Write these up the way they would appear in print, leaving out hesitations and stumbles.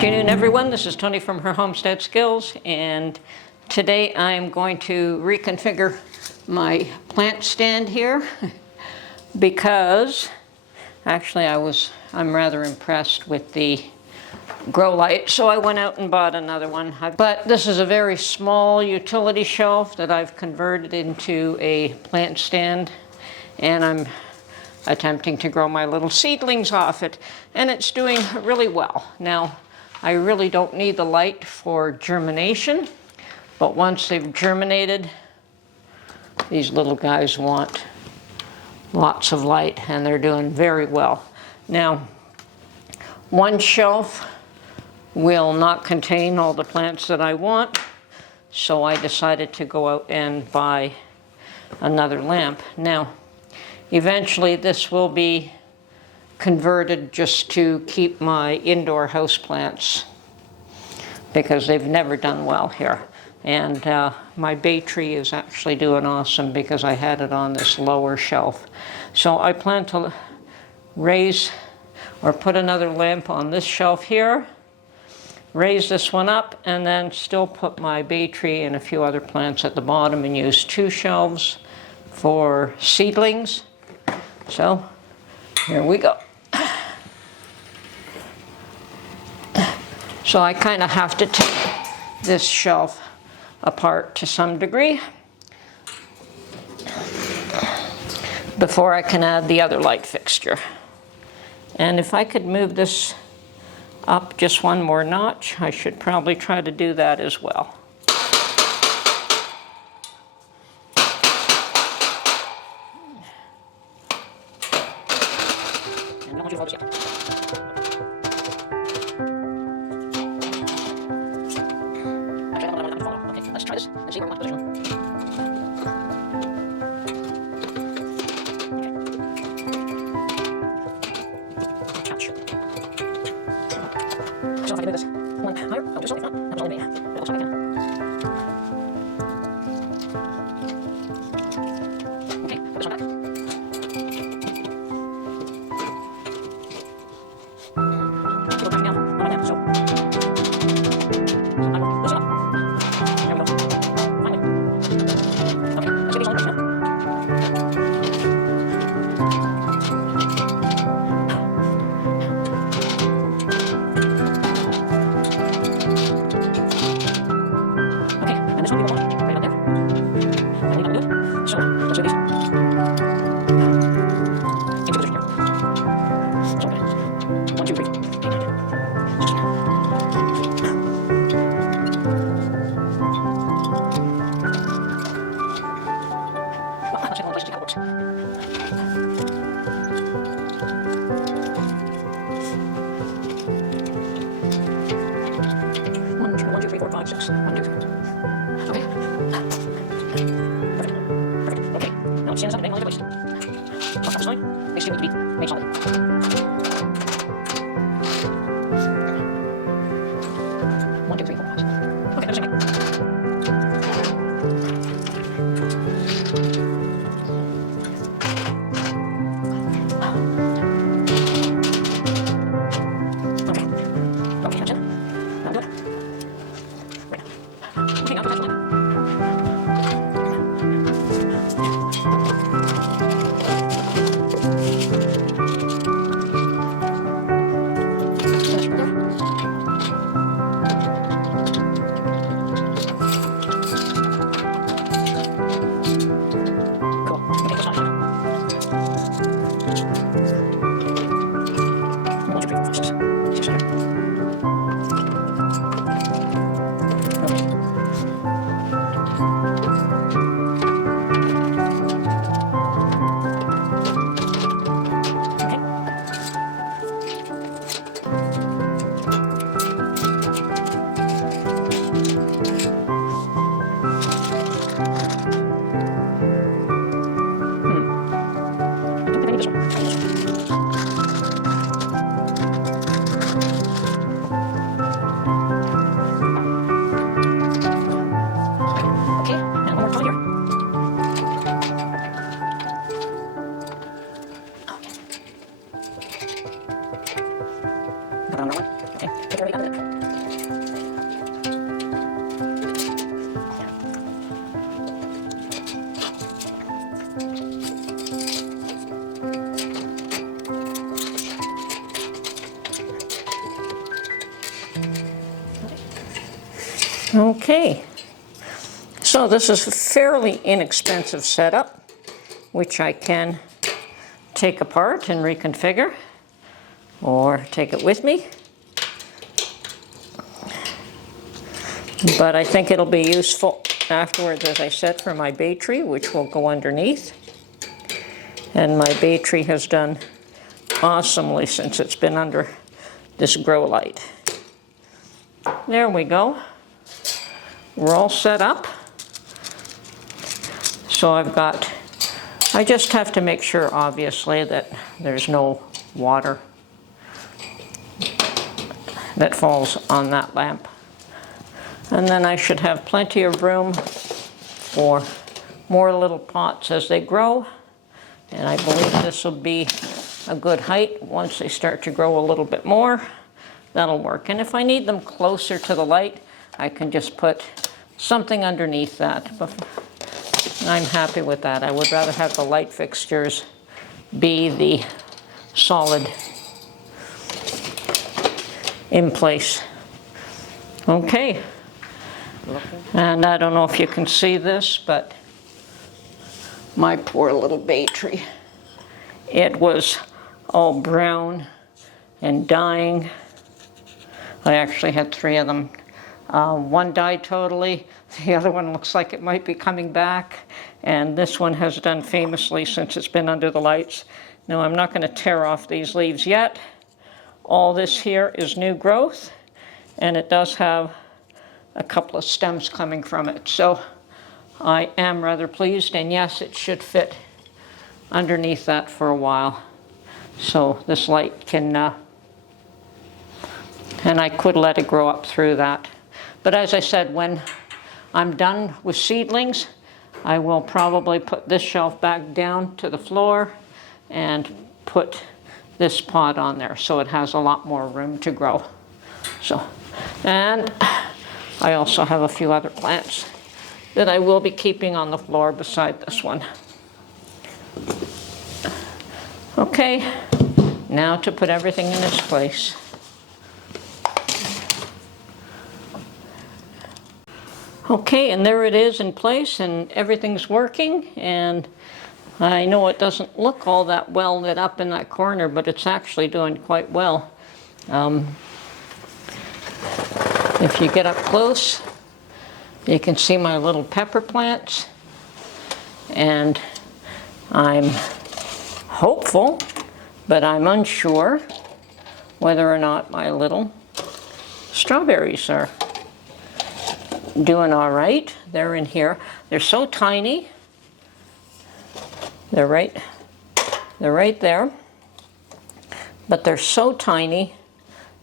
Afternoon, everyone. This is Tony from her Homestead Skills, and today I'm going to reconfigure my plant stand here because actually I'm rather impressed with the grow light, so I went out and bought another one. But this is a very small utility shelf that I've converted into a plant stand, and I'm attempting to grow my little seedlings off it, and it's doing really well. Now, I really don't need the light for germination, but once they've germinated, these little guys want lots of light, and they're doing very well. Now, one shelf will not contain all the plants that I want, so I decided to go out and buy another lamp. Now, eventually this will be converted just to keep my indoor house plants because they've never done well here. And my bay tree is actually doing awesome because I had it on this lower shelf. So I plan to raise or put another lamp on this shelf here, raise this one up, and then still put my bay tree and a few other plants at the bottom and use two shelves for seedlings. So here we go. So I kind of have to take this shelf apart to some degree before I can add the other light fixture. And if I could move this up just one more notch, I should probably try to do that as well. And I don't want you to hold this yet. Okay, let's try this and see where we want to position them. So if I can do this one higher, I'll do something fun. That was only me, but it looks like I can. Okay, put this one back. Keep it pushing down on my nap, so I will loosen up. There we go. Finally. Okay, let's get these all in place now. And this one will be the right up there. I think that'll do it. So let's do these into position here. So good. 1, 2, 3, 4, 5, 6, 7. Well, let's check all the places to go. Whoops. One, two, three, four, five, six. 1, 2, 3. Okay. Perfect. Perfect. Okay. Now let's stand this up and angle it into place. I'll stop this line. They still need to be made solid. 1, 2, 3, 4, 5. Okay, that's the same way. Okay. Okay, that's it. Now do it. Right now. Okay, now attach the lamp. Okay, so this is a fairly inexpensive setup, which I can take apart and reconfigure, or take it with me. But I think it'll be useful afterwards, as I said, for my bay tree, which will go underneath. And my bay tree has done awesomely since it's been under this grow light. There we go. We're all set up. So I just have to make sure, obviously, that there's no water that falls on that lamp. And then I should have plenty of room for more little pots as they grow. And I believe this will be a good height. Once they start to grow a little bit more, that'll work. And if I need them closer to the light, I can just put something underneath that. But I'm happy with that. I would rather have the light fixtures be the solid in place. Okay. And I don't know if you can see this, but my poor little bay tree. It was all brown and dying. I actually had 3 of them. One died totally. The other one looks like it might be coming back. And this one has done famously since it's been under the lights. Now, I'm not going to tear off these leaves yet. All this here is new growth, and it does have a couple of stems coming from it. So I am rather pleased, and yes, it should fit underneath that for a while. So this light can, and I could let it grow up through that. But as I said, when I'm done with seedlings, I will probably put this shelf back down to the floor and put this pot on there so it has a lot more room to grow. So, and I also have a few other plants that I will be keeping on the floor beside this one. Okay, now to put everything in its place. Okay, and there it is in place, and everything's working, and I know it doesn't look all that well lit up in that corner, but it's actually doing quite well. If you get up close, you can see my little pepper plants, and I'm hopeful, but I'm unsure whether or not my little strawberries are doing all right. They're in here. They're so tiny. They're right there. But they're so tiny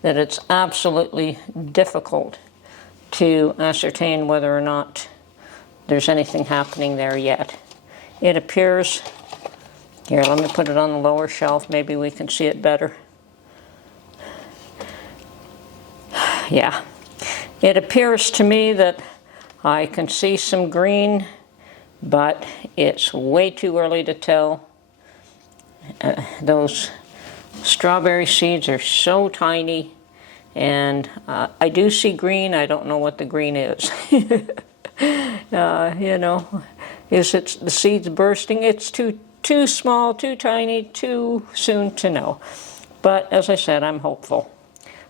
that it's absolutely difficult to ascertain whether or not there's anything happening there yet. It appears, here, let me put it on the lower shelf, maybe we can see it better. Yeah, it appears to me that I can see some green, but it's way too early to tell. Those strawberry seeds are so tiny, and I do see green. I don't know what the green is. You know, is it the seeds bursting? It's too small, too tiny, too soon to know. But as I said, I'm hopeful.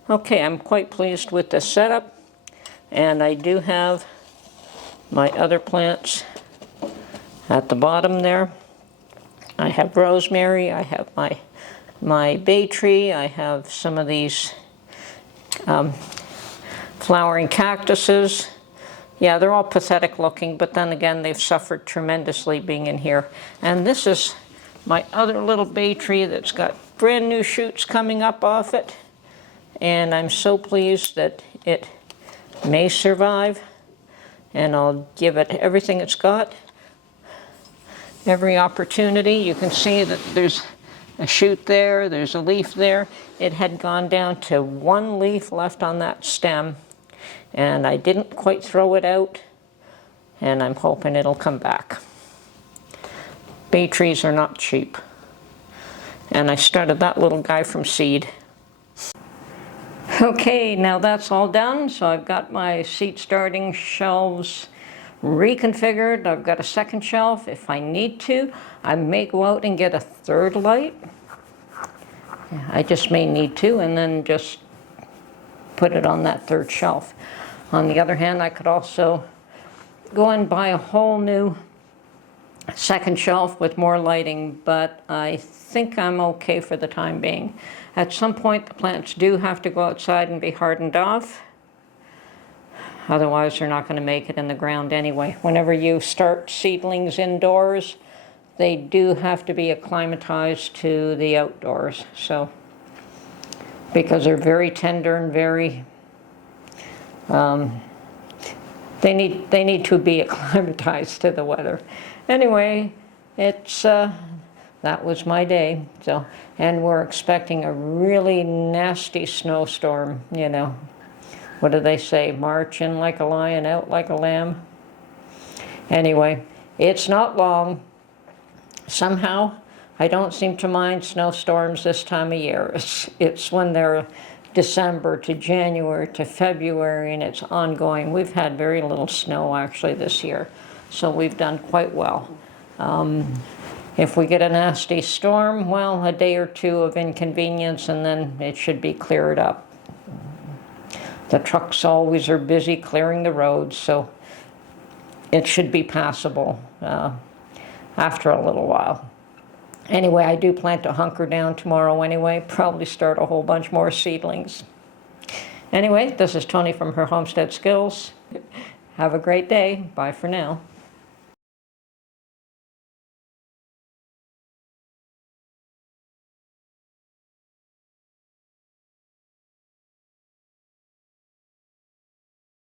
Okay, I'm quite pleased with this setup, and I do have my other plants at the bottom there. I have rosemary, I have my bay tree, I have some of these flowering cactuses. Yeah, they're all pathetic looking, but then again, they've suffered tremendously being in here. And this is my other little bay tree that's got brand new shoots coming up off it. And I'm so pleased that it may survive. And I'll give it everything it's got, every opportunity. You can see that there's a shoot there, there's a leaf there. It had gone down to 1 leaf left on that stem, and I didn't quite throw it out, and I'm hoping it'll come back. Bay trees are not cheap. And I started that little guy from seed. Okay, now that's all done. So I've got my seat starting shelves reconfigured. I've got a second shelf. If I need to, I may go out and get a third light. I just may need to, and then just put it on that third shelf. On the other hand, I could also go and buy a whole new second shelf with more lighting, but I think I'm okay for the time being. At some point, the plants do have to go outside and be hardened off. Otherwise, they're not going to make it in the ground anyway. Whenever you start seedlings indoors, they do have to be acclimatized to the outdoors. So, because they're very tender and very, they need to be acclimatized to the weather. Anyway, it's that was my day. So, and we're expecting a really nasty snowstorm. You know, what do they say? March in like a lion, out like a lamb. Anyway, it's not long. Somehow, I don't seem to mind snowstorms this time of year. It's when they're December to January to February, and it's ongoing. We've had very little snow actually this year, so we've done quite well. If we get a nasty storm, well, a day or two of inconvenience, and then it should be cleared up. The trucks always are busy clearing the roads, so it should be passable after a little while. Anyway, I do plan to hunker down tomorrow anyway, probably start a whole bunch more seedlings. Anyway, this is Tony from Her Homestead Skills. Have a great day. Bye for now.